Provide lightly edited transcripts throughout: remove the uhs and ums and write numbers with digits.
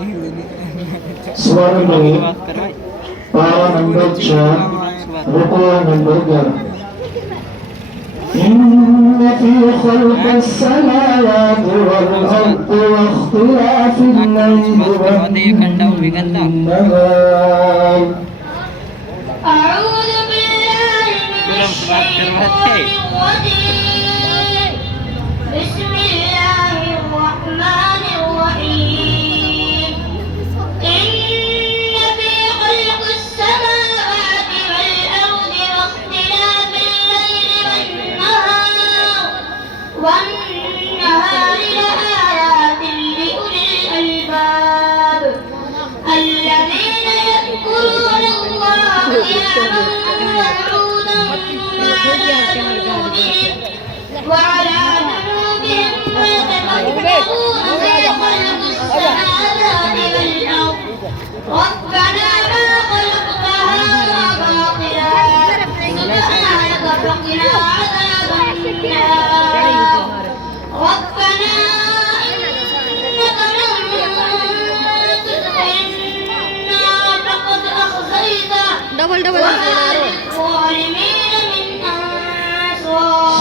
Suara mo para nandot siya ruko ng burger. إن في خلق السماوات والأرض واختلاف الليل والنهار أعوذ بالله من الشيطان الرجيم بسم الله الرحمن الرحيم إن في خلق السماوات والأرض واختلاف الليل والنهار لآيات لأولي الألباب الذين يذكرون الله قياما وقعودا وعلى جنوبهم ويتفكرون في خلق السماوات والأرض ربنا ما خلقت هذا باطلا سبحانك فقنا عذاب النار ربنا إنك من تدخل النار فقد أخزيته وما للظالمين من أنصار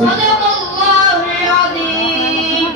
صدق الله العظيم.